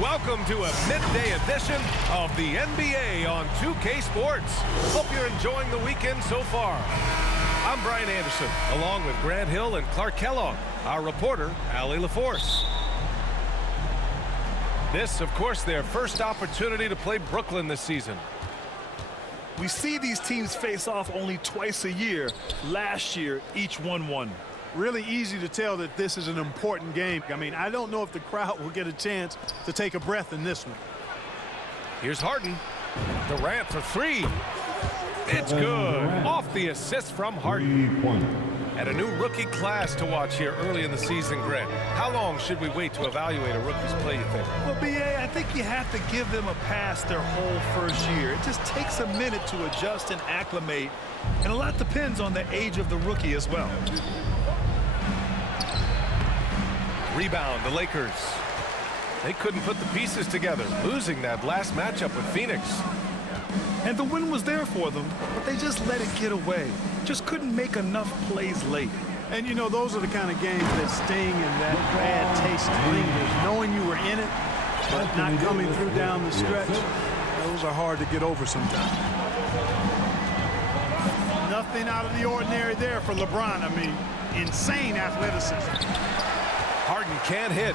welcome to a midday edition of the NBA on 2K Sports. Hope you're enjoying the weekend so far. I'm Brian Anderson, along with Grant Hill and Clark Kellogg, our reporter, Allie LaForce. This, of course, their first opportunity to play Brooklyn this season. We see these teams face off only twice a year. Last year, each won. Really easy to tell that this is an important game. I mean, I don't know if the crowd will get a chance to take a breath in this one. Here's Harden. Durant for three. It's good. Off the assist from Harden. And a new rookie class to watch here early in the season, Grant. How long should we wait to evaluate a rookie's play, you think? Well, B.A., I think you have to give them a pass their whole first year. It just takes a minute to adjust and acclimate, and a lot depends on the age of the rookie as well. Rebound, the Lakers. They couldn't put the pieces together, losing that last matchup with Phoenix. And the win was there for them, but they just let it get away. Just couldn't make enough plays late. And, you know, those are the kind of games that sting and that bad taste lingers. Knowing you were in it, but not coming through down the stretch, those are hard to get over sometimes. Nothing out of the ordinary there for LeBron. I mean, insane athleticism. Harden can't hit.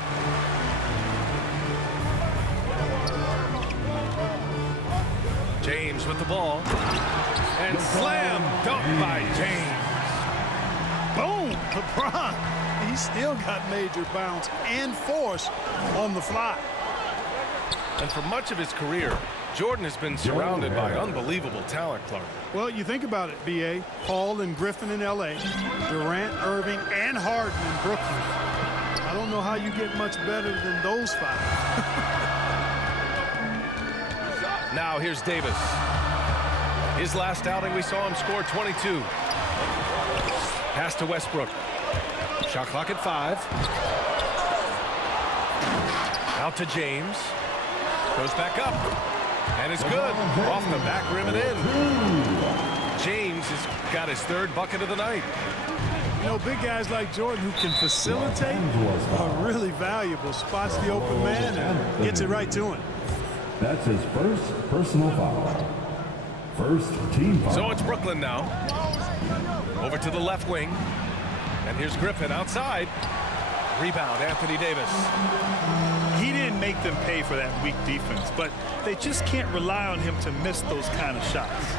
James with the ball. And slam dunk by James. Boom! LeBron, he still got major bounce and force on the fly. And for much of his career, Jordan has been surrounded by unbelievable talent, Clark. Well, you think about it, B.A. Paul and Griffin in L.A., Durant, Irving, and Harden in Brooklyn. I don't know how you get much better than those five. Now here's Davis. His last outing, we saw him score 22. Pass to Westbrook. Shot clock at 5. Out to James. Goes back up. And it's good. Off the back rim and in. James has got his third bucket of the night. You know, big guys like Jordan who can facilitate are really valuable. Spots the open man and gets it right to him. That's his first personal foul. First team foul. So it's Brooklyn now. Over to the left wing. And here's Griffin outside. Rebound, Anthony Davis. He didn't make them pay for that weak defense, but they just can't rely on him to miss those kind of shots.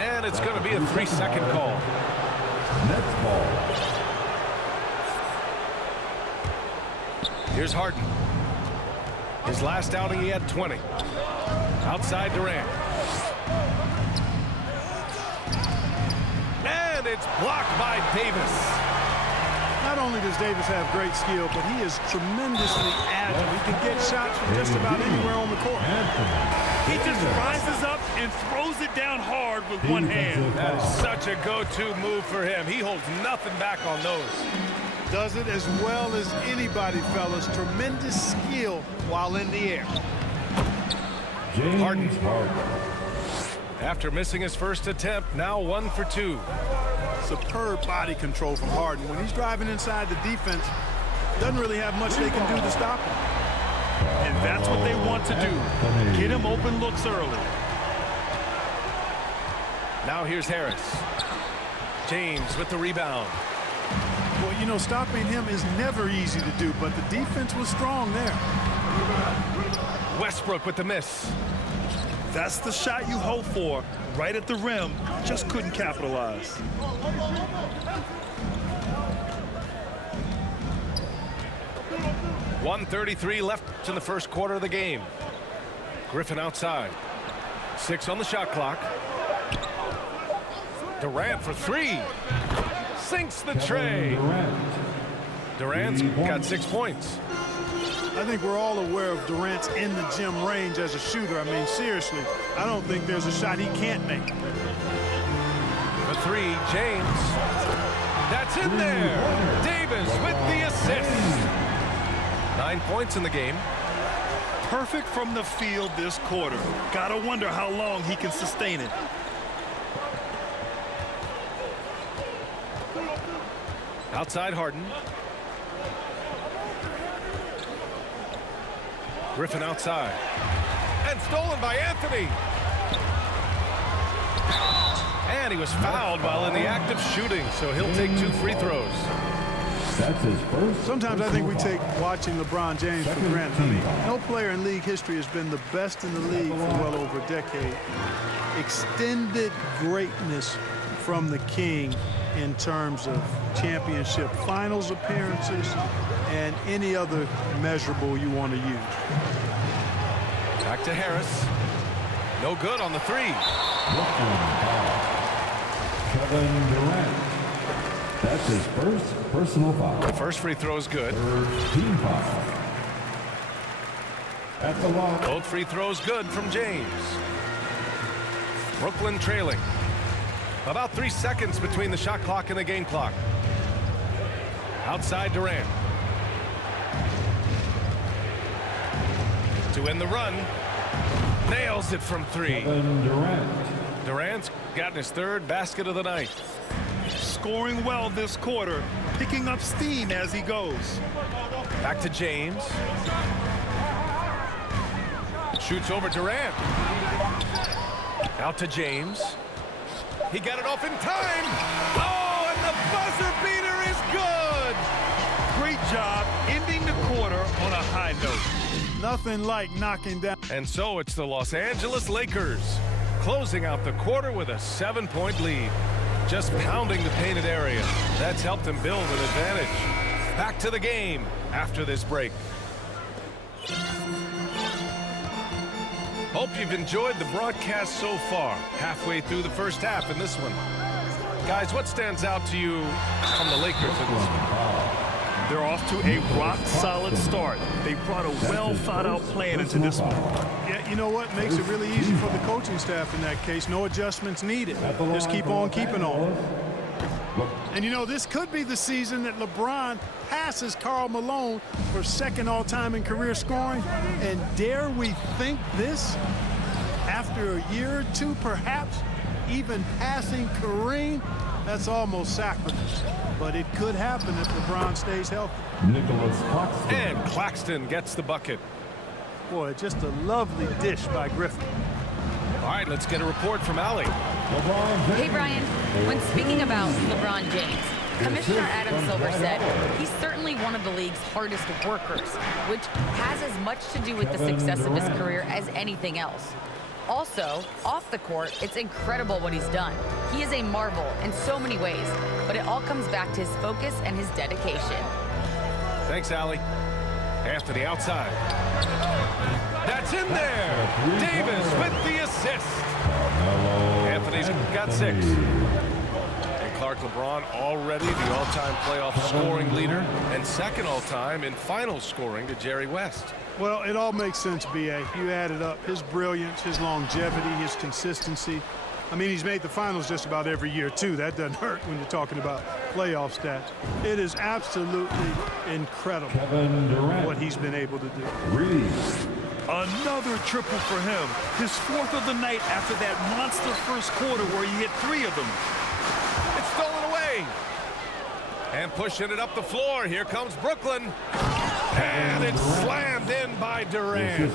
And it's going to be a 3-second call. Next ball. Here's Harden. His last outing, he had 20. Outside Durant. And it's blocked by Davis. Not only does Davis have great skill, but he is tremendously agile. He can get shots from just about anywhere on the court. He just rises up and throws it down hard with one hand. That is such a go-to move for him. He holds nothing back on those. Does it as well as anybody, fellas. Tremendous skill while in the air. Harden. After missing his first attempt, now 1 for 2. Superb body control from Harden. When he's driving inside the defense, doesn't really have much they can do to stop him. And that's what they want to do. Get him open looks early. Now here's Harris. James with the rebound. Well, you know, stopping him is never easy to do, but the defense was strong there. Westbrook with the miss. That's the shot you hope for. Right at the rim. Just couldn't capitalize. .133 left in the first quarter of the game. Griffin outside. 6 on the shot clock. Durant for 3. Sinks the tray. Durant's got 6 points. I think we're all aware of Durant's in the gym range as a shooter. I mean, seriously, I don't think there's a shot he can't make. The 3, James. That's in there. Davis with the assist. 9 points in the game. Perfect from the field this quarter. Gotta wonder how long he can sustain it. Outside Harden. Griffin outside. And stolen by Anthony. And he was fouled while in the act of shooting, so he'll take 2 free throws. That's his first. Sometimes I think we take watching LeBron James for granted. I mean, no player in league history has been the best in the league for well over a decade. Extended greatness from the King in terms of championship finals appearances and any other measurable you want to use. Back to Harris. No good on the 3. Kevin Durant. That's his first personal foul. The first free throw is good. First team foul. At the line. Both free throws good from James. Brooklyn trailing. About 3 seconds between the shot clock and the game clock. Outside Durant. To end the run. Nails it from 3. Kevin Durant. Durant's gotten his 3rd basket of the night. Scoring well this quarter, picking up steam as he goes. Back to James. Shoots over Durant. Out to James. He got it off in time. Oh, and the buzzer beater is good. Great job ending the quarter on a high note. Nothing like knocking down. And so it's the Los Angeles Lakers closing out the quarter with a 7-point lead. Just pounding the painted area. That's helped them build an advantage. Back to the game after this break. Hope you've enjoyed the broadcast so far. Halfway through the first half in this one. Guys, what stands out to you from the Lakers in this one? They're off to a rock-solid start. They brought a well-thought-out plan into this one. Yeah, you know what? Makes it really easy for the coaching staff in that case. No adjustments needed. Just keep on keeping on. And, you know, this could be the season that LeBron passes Karl Malone for 2nd all-time in career scoring. And dare we think this? After a year or 2, perhaps, even passing Kareem? That's almost sacrilege. But it could happen if LeBron stays healthy. Nicholas Claxton. And Claxton gets the bucket. Boy, just a lovely dish by Griffin. All right, let's get a report from Allie. Hey, Brian. When speaking about LeBron James, Commissioner Adam Silver said he's certainly one of the league's hardest workers, which has as much to do with the success of his career as anything else. Also, off the court, it's incredible what he's done. He is a marvel in so many ways, but it all comes back to his focus and his dedication. Thanks, Allie. Anthony outside. That's in there. Davis with the assist. Anthony's got 6. And Clark LeBron already the all-time playoff scoring leader and 2nd all-time in final scoring to Jerry West. Well, it all makes sense, B.A. You added up his brilliance, his longevity, his consistency. I mean, he's made the finals just about every year, too. That doesn't hurt when you're talking about playoff stats. It is absolutely incredible what he's been able to do. Another triple for him. His 4th of the night after that monster first quarter where he hit 3 of them. It's stolen away. And pushing it up the floor. Here comes Brooklyn. And it's slammed in by Durant.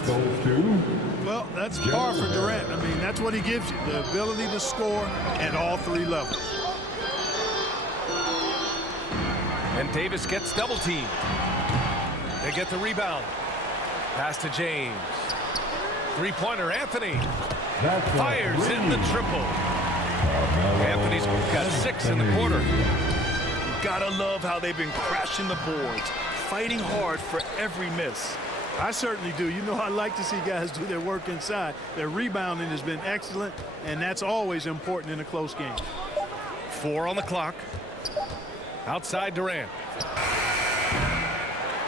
Well, that's par for Durant. I mean, that's what he gives you, the ability to score at all 3 levels. And Davis gets double teamed. They get the rebound. Pass to James. 3-pointer, Anthony. Fires in the triple. Anthony's got 6 in the quarter. Gotta love how they've been crashing the boards, fighting hard for every miss. I certainly do. You know, I like to see guys do their work inside. Their rebounding has been excellent, and that's always important in a close game. 4 on the clock. Outside Durant.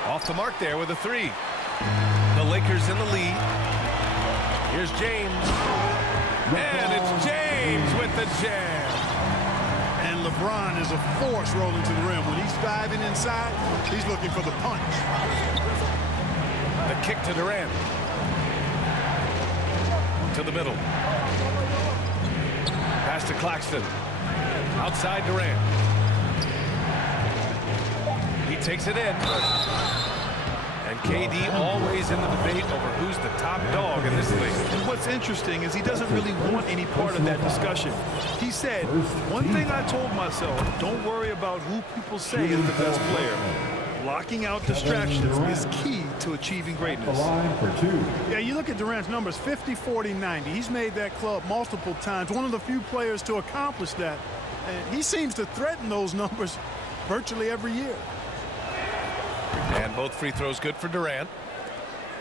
Off the mark there with a 3. The Lakers in the lead. Here's James. And it's James with the jam. And LeBron is a force rolling to the rim. When he's diving inside, he's looking for the punch. The kick to Durant. To the middle. Pass to Claxton. Outside Durant. He takes it in. And KD always he's in the debate over who's the top dog in this league. And what's interesting is he doesn't really want any part of that discussion. He said, one thing I told myself, don't worry about who people say is the best player. Blocking out distractions is key to achieving greatness. Yeah, you look at Durant's numbers, 50, 40, 90. He's made that club multiple times. One of the few players to accomplish that. And he seems to threaten those numbers virtually every year. And both free throws good for Durant.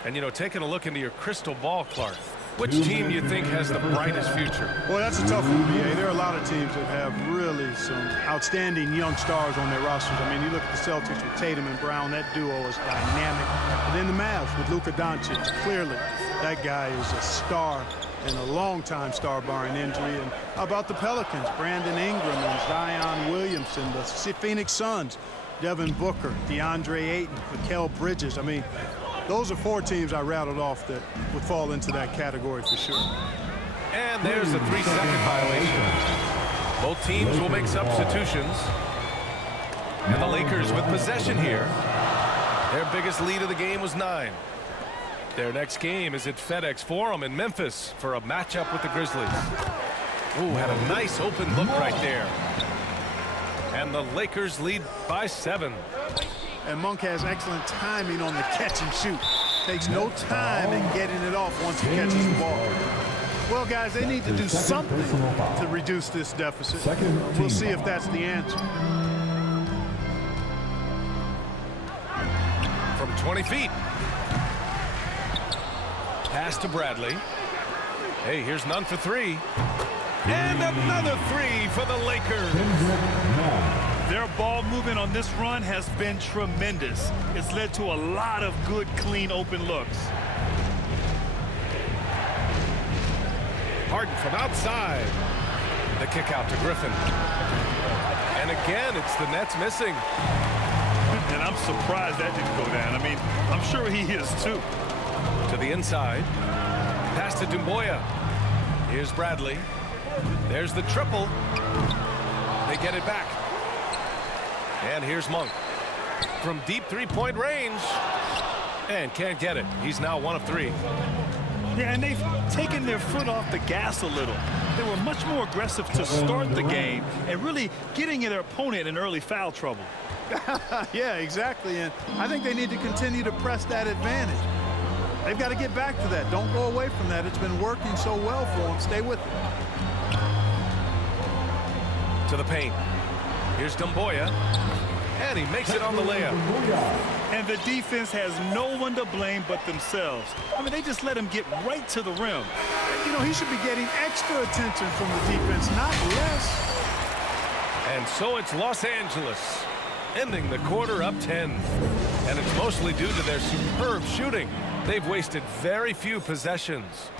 And, you know, taking a look into your crystal ball, Clark, which team do you think has the brightest future? Well, that's a tough one, BA. There are a lot of teams that have really some outstanding young stars on their rosters. I mean, you look at the Celtics with Tatum and Brown. That duo is dynamic. And then the Mavs with Luka Doncic. Clearly, that guy is a star and a long-time star barring injury. And how about the Pelicans? Brandon Ingram and Zion Williamson. The Phoenix Suns, Devin Booker, DeAndre Ayton, Mikal Bridges. I mean, those are 4 teams I rattled off that would fall into that category for sure. And there's a 3-second violation. Both teams will make substitutions. And the Lakers with possession here. Their biggest lead of the game was 9. Their next game is at FedEx Forum in Memphis for a matchup with the Grizzlies. Ooh, had a nice open look right there. And the Lakers lead by 7. And Monk has excellent timing on the catch and shoot. Takes no time in getting it off once he catches the ball. Well, guys, they need to do something to reduce this deficit. We'll see if that's the answer. From 20 feet. Pass to Bradley. Hey, here's none for 3. And another 3 for the Lakers. Their ball movement on this run has been tremendous. It's led to a lot of good, clean, open looks. Harden from outside. The kick out to Griffin. And again, it's the Nets missing. And I'm surprised that didn't go down. I mean, I'm sure he is too. To the inside. Pass to Doumbouya. Here's Bradley. There's the triple. They get it back. And here's Monk. From deep 3-point range. And can't get it. He's now 1 of 3. Yeah, and they've taken their foot off the gas a little. They were much more aggressive to start the game and really getting their opponent in early foul trouble. Yeah, exactly. And I think they need to continue to press that advantage. They've got to get back to that. Don't go away from that. It's been working so well for them. Stay with it. To the paint. Here's Doumbouya. And he makes it on the layup. And the defense has no one to blame but themselves. I mean, they just let him get right to the rim. You know, he should be getting extra attention from the defense, not less. And so it's Los Angeles, ending the quarter up 10. And it's mostly due to their superb shooting. They've wasted very few possessions.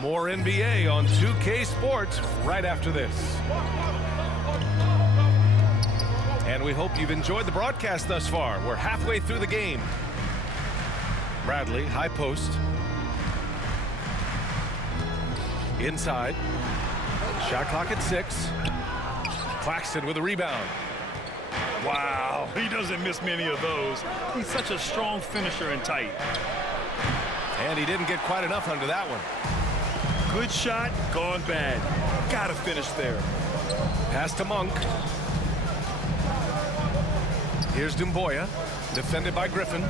More NBA on 2K Sports right after this. And we hope you've enjoyed the broadcast thus far. We're halfway through the game. Bradley, high post. Inside. Shot clock at 6. Claxton with a rebound. Wow, he doesn't miss many of those. He's such a strong finisher and tight. And he didn't get quite enough under that one. Good shot, gone bad. Gotta finish there. Pass to Monk. Here's Doumbouya, defended by Griffin.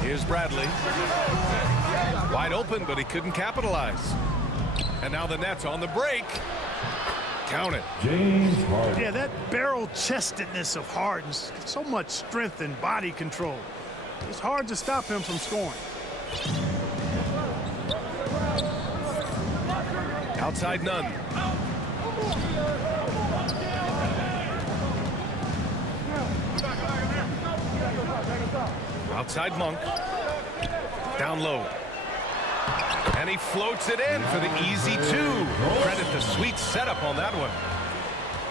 Here's Bradley. Wide open, but he couldn't capitalize. And now the Nets on the break. Count it. James Harden. Yeah, that barrel-chestedness of Harden, so much strength and body control. It's hard to stop him from scoring. Outside none. Outside Monk. Down low. And he floats it in for the easy 2. Credit the sweet setup on that one.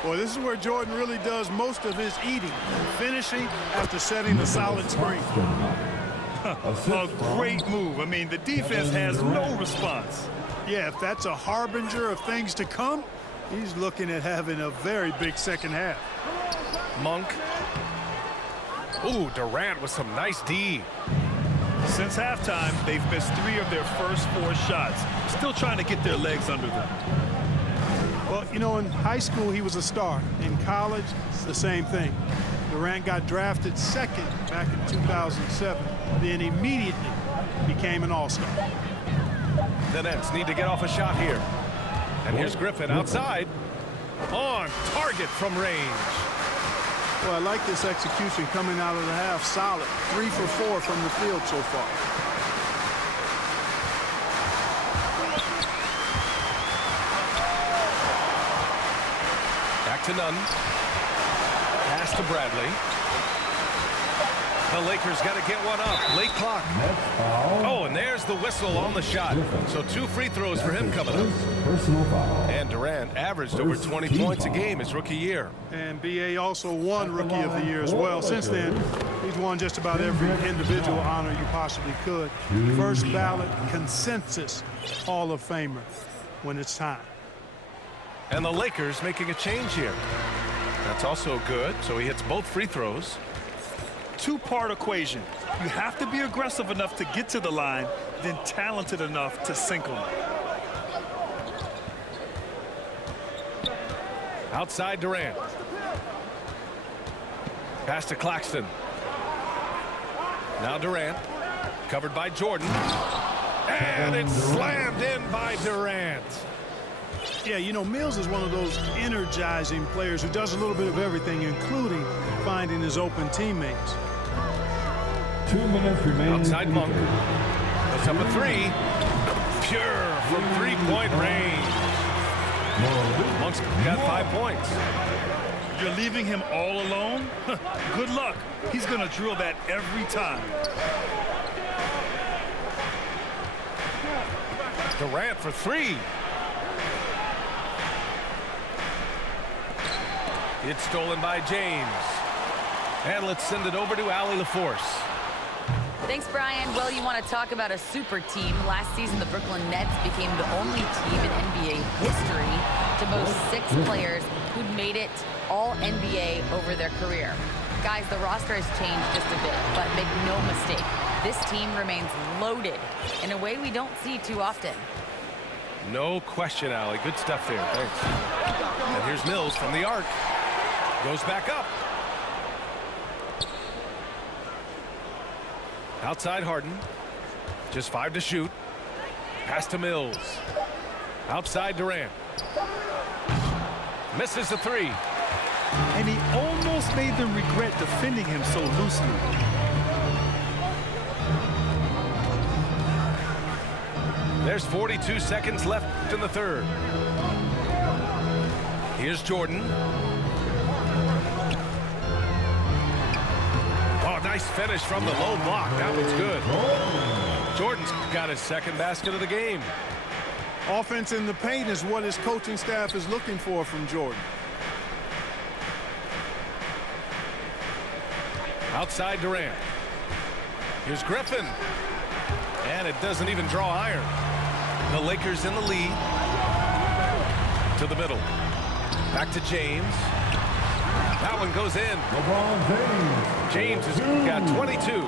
Boy, this is where Jordan really does most of his eating, finishing after setting a solid screen. A great move. I mean, the defense has no response. Yeah, if that's a harbinger of things to come, he's looking at having a very big second half. Monk. Ooh, Durant with some nice D. Since halftime, they've missed 3 of their first 4 shots. Still trying to get their legs under them. Well, you know, in high school, he was a star. In college, the same thing. Durant got drafted second back in 2007, then immediately became an all-star. The Nets need to get off a shot here. And here's Griffin outside. On target from range. Well, I like this execution coming out of the half. Solid. 3 for 4 from the field so far. Back to Nunn. Pass to Bradley. The Lakers got to get one up. Late clock. Oh, and there's the whistle on the shot. So 2 free throws for him coming up. Personal foul. And Durant averaged over 20 points a game his rookie year. And B.A. also won Rookie of the Year as well. Since then, he's won just about every individual honor you possibly could. First ballot consensus Hall of Famer when it's time. And the Lakers making a change here. That's also good. So he hits both free throws. 2-part equation. You have to be aggressive enough to get to the line, then talented enough to sink them. Outside Durant. Pass to Claxton. Now Durant. Covered by Jordan. And it's slammed in by Durant. Yeah, you know, Mills is one of those energizing players who does a little bit of everything, including finding his open teammates. 2 minutes remaining. Outside Monk. Puts up a 3. Pure from 3-point range. Monk's got 5 points. You're leaving him all alone? Good luck. He's going to drill that every time. Durant for 3. It's stolen by James. And let's send it over to Allie LaForce. Thanks, Brian. Well, you want to talk about a super team. Last season, the Brooklyn Nets became the only team in NBA history to boast 6 players who'd made it all NBA over their career. Guys, the roster has changed just a bit, but make no mistake, this team remains loaded in a way we don't see too often. No question, Allie. Good stuff there. Thanks. And here's Mills from the arc. Goes back up. Outside Harden. Just 5 to shoot. Pass to Mills. Outside Durant. Misses the 3. And he almost made them regret defending him so loosely. There's 42 seconds left in the third. Here's Jordan. Oh, nice finish from the low block. That one's good. Jordan's got his second basket of the game. Offense in the paint is what his coaching staff is looking for from Jordan. Outside Durant. Here's Griffin. And it doesn't even draw iron. The Lakers in the lead. To the middle. Back to James. That one goes in. LeBron James has got 22.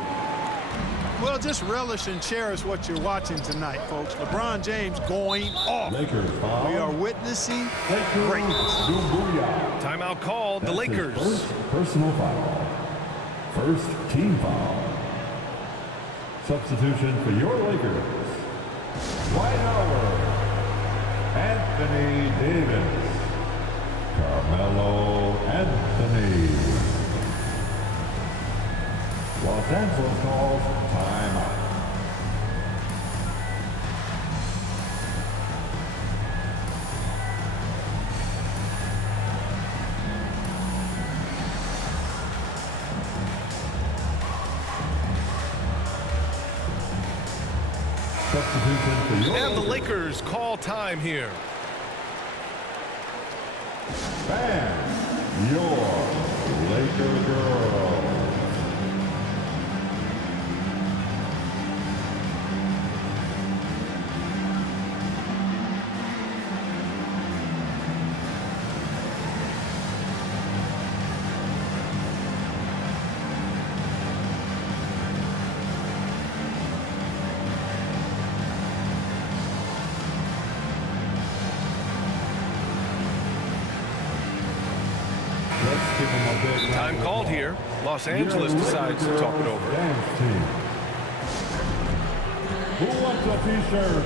Well, just relish and cherish what you're watching tonight, folks. LeBron James going off. Lakers foul. We are witnessing Lakers. greatness. Doumbouya. Timeout called. The That's Lakers. his first personal foul. First team foul. Substitution for your Lakers. Dwight Howard. Anthony Davis. Carmelo Anthony. Los Angeles calls timeout. Substitution for your And the Lakers call time here. Bam, your Laker girl. Time called here. Los Angeles decides to talk it over. Dance team. Who wants a t-shirt?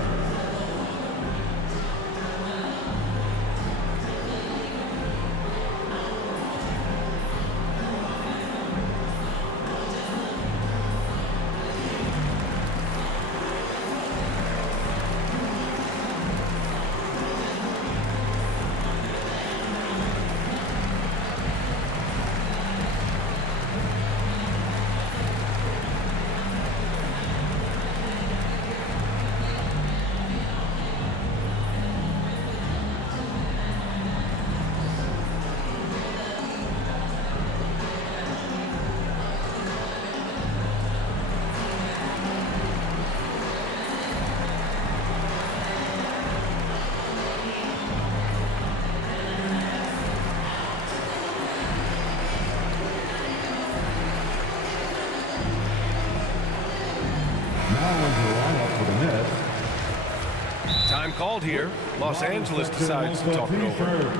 Time called here. Los Angeles decides to talk it over.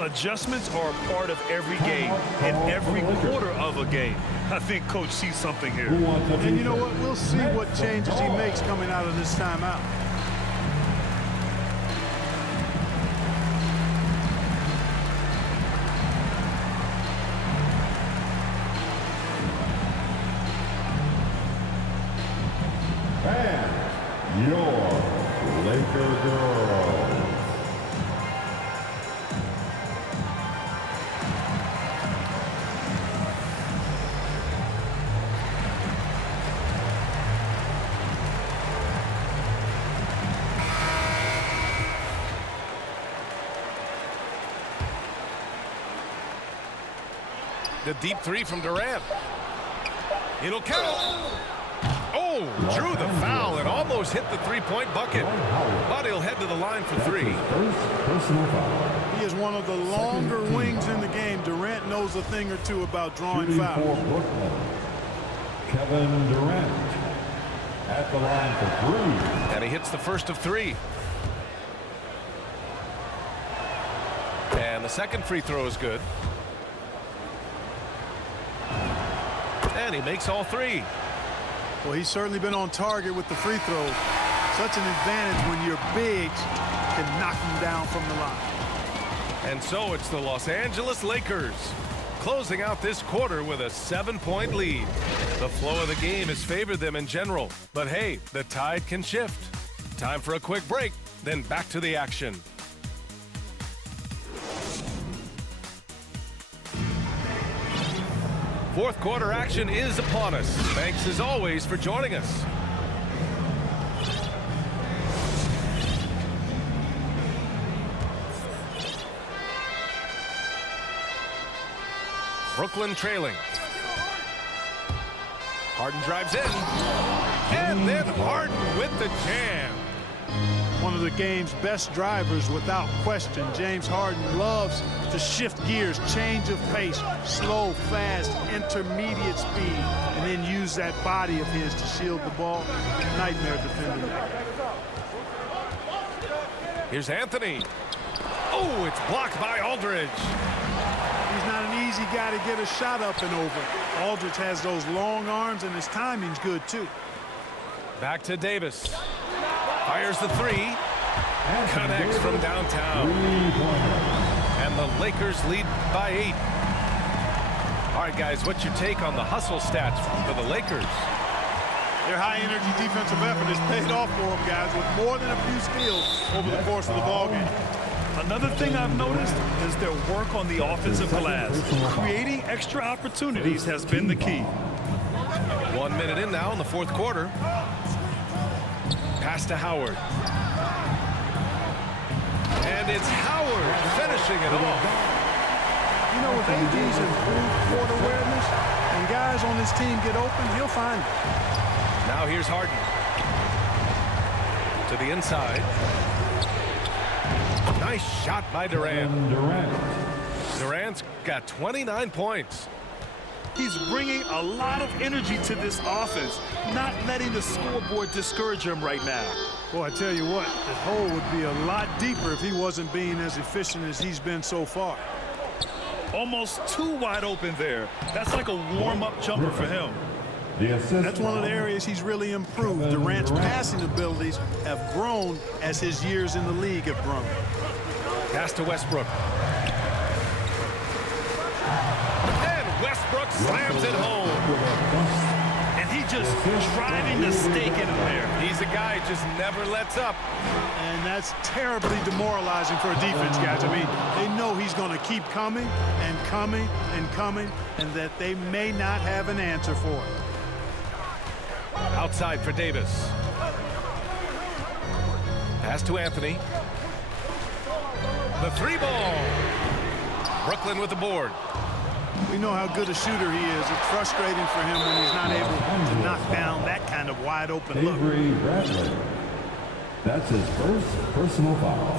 Adjustments are a part of every game, in every quarter of a game. I think Coach sees something here. And you know what? We'll see what changes he makes coming out of this timeout. And your Laker girls. The deep three from Durant. It'll count. Oh, drew the foul and almost hit the three-point bucket. But he'll head to the line for three. First personal foul. He is one of the longer wings in the game. Durant knows a thing or two about drawing Shooting fouls. for Brooklyn, Kevin Durant at the line for three. And he hits the first of three. And the second free throw is good. And he makes all three. Well, he's certainly been on target with the free throws. Such an advantage when your bigs can knock him down from the line. And so it's the Los Angeles Lakers closing out this quarter with a 7-point lead. The flow of the game has favored them in general, but hey, the tide can shift. Time for a quick break, then back to the action. Fourth quarter action is upon us. Thanks as always for joining us. Brooklyn trailing. Harden drives in. And then Harden with the jam. One of the game's best drivers without question. James Harden loves to shift gears, change of pace, slow, fast, intermediate speed, and then use that body of his to shield the ball. Nightmare defending that. Here's Anthony. Oh, it's blocked by Aldridge. He's not an easy guy to get a shot up and over. Aldridge has those long arms, and his timing's good, too. Back to Davis. Fires the three. Connects from downtown. And the Lakers lead by 8. All right, guys, what's your take on the hustle stats for the Lakers? Their high-energy defensive effort has paid off for them, guys, with more than a few steals over the course of the ballgame. Another thing I've noticed is their work on the offensive glass. Creating extra opportunities has been the key. 1 minute in now in the fourth quarter. Pass to Howard. And it's Howard finishing it off. You know, with AD's improved court awareness, and guys on this team get open, he'll find it. Now here's Harden. To the inside. Nice shot by Durant. Durant's got 29 points. He's bringing a lot of energy to this offense, not letting the scoreboard discourage him right now. Boy, I tell you what, the hole would be a lot deeper if he wasn't being as efficient as he's been so far. Almost too wide open there. That's like a warm-up jumper for him. That's one of the areas he's really improved. Durant's passing abilities have grown as his years in the league have grown. Pass to Westbrook. And Westbrook slams it home. And he just driving the stake in him there. He's a guy who just never lets up. And that's terribly demoralizing for a defense, guys. I mean, they know he's going to keep coming and coming and coming, and that they may not have an answer for it. Outside for Davis. Pass to Anthony. The three ball. Brooklyn with the board. We know how good a shooter he is. It's frustrating for him when he's not able to knock down that kind of wide open look. Avery Bradley. That's his first personal foul.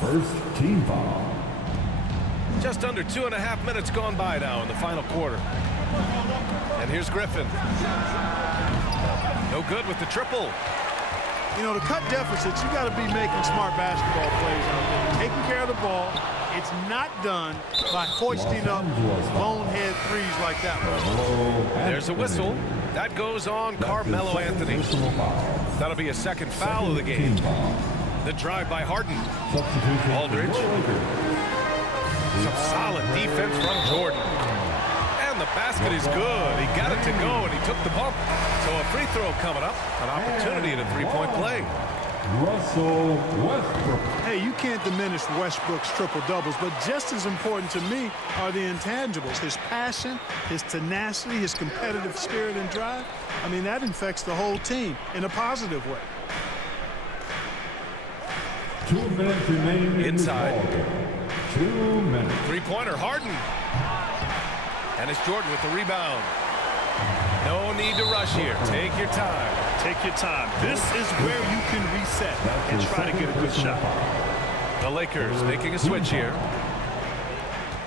First team foul. Just under 2.5 minutes gone by now in the final quarter. And here's Griffin. No good with the triple. You know, to cut deficits, you got to be making smart basketball plays out there. Taking care of the ball. It's not done by hoisting up bonehead threes like that one. There's a whistle. That goes on Carmelo Anthony. That'll be a second foul of the game. The drive by Harden. Aldridge. Some solid defense from Jordan. And the basket is good. He got it to go, and he took the bump. So a free throw coming up. An opportunity at a three-point play. Russell Westbrook. Hey, you can't diminish Westbrook's triple-doubles, but just as important to me are the intangibles. His passion, his tenacity, his competitive spirit and drive. I mean, that infects the whole team in a positive way. 2 minutes remaining. Inside. 2 minutes. Three-pointer, Harden. And it's Jordan with the rebound. No need to rush here. Take your time. Take your time. This is where you can reset and try to get a good shot. The Lakers making a switch here.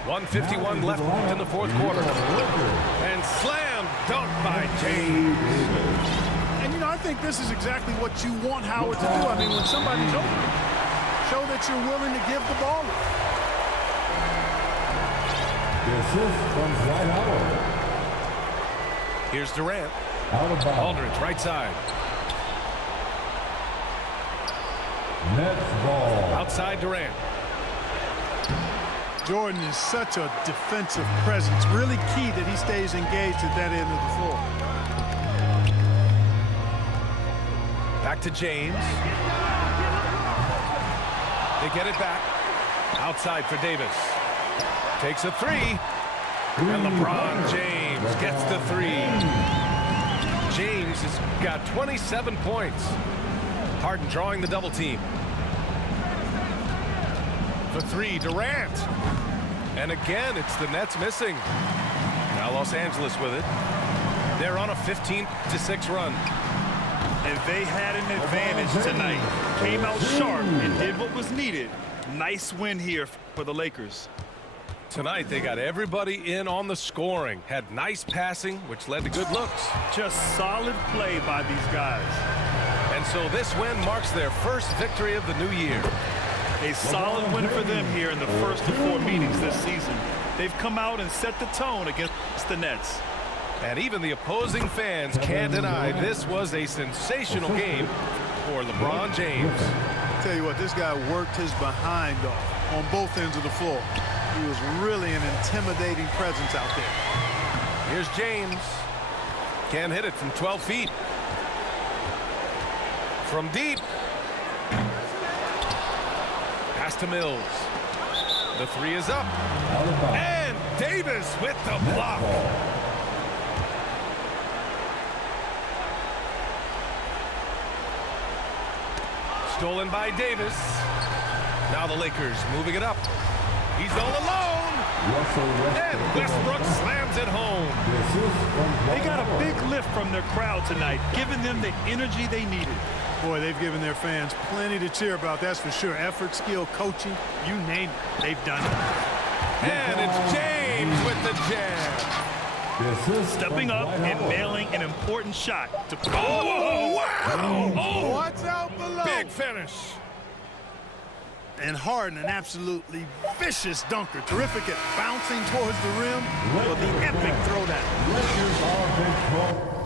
1:51 left in the fourth quarter. And slam dunk by James. And, you know, I think this is exactly what you want Howard to do. I mean, when somebody's open, show that you're willing to give the ball. The assist from Dwight Howard. Here's Durant. Out of bounds. Aldridge, right side. Nets ball. Outside Durant. Jordan is such a defensive presence. Really key that he stays engaged at that end of the floor. Back to James. They get it back. Outside for Davis. Takes a three. And LeBron James gets the three. James has got 27 points. Harden drawing the double team. For three, Durant. And again, it's the Nets missing. Now Los Angeles with it. They're on a 15-6 run. And they had an advantage tonight. Came out sharp and did what was needed. Nice win here for the Lakers. Tonight, they got everybody in on the scoring. Had nice passing, which led to good looks. Just solid play by these guys. And so this win marks their first victory of the new year. A solid win for them here in the first of 4 meetings this season. They've come out and set the tone against the Nets. And even the opposing fans can't deny this was a sensational game for LeBron James. I'll tell you what, this guy worked his behind off on both ends of the floor. He was really an intimidating presence out there. Here's James. Can't hit it from 12 feet. From deep. Pass to Mills. The three is up. And Davis with the block. Stolen by Davis. Now the Lakers moving it up. He's all alone. And Westbrook slams it home. They got a big lift from their crowd tonight, giving them the energy they needed. Boy, they've given their fans plenty to cheer about, that's for sure. Effort, skill, coaching, you name it, they've done it. And it's James with the jam. Stepping up and nailing an important shot. Oh, wow! Oh, What's out below? big finish. And Harden, an absolutely vicious dunker. Terrific at bouncing towards the rim for the epic throwdown. Lakers are victorious.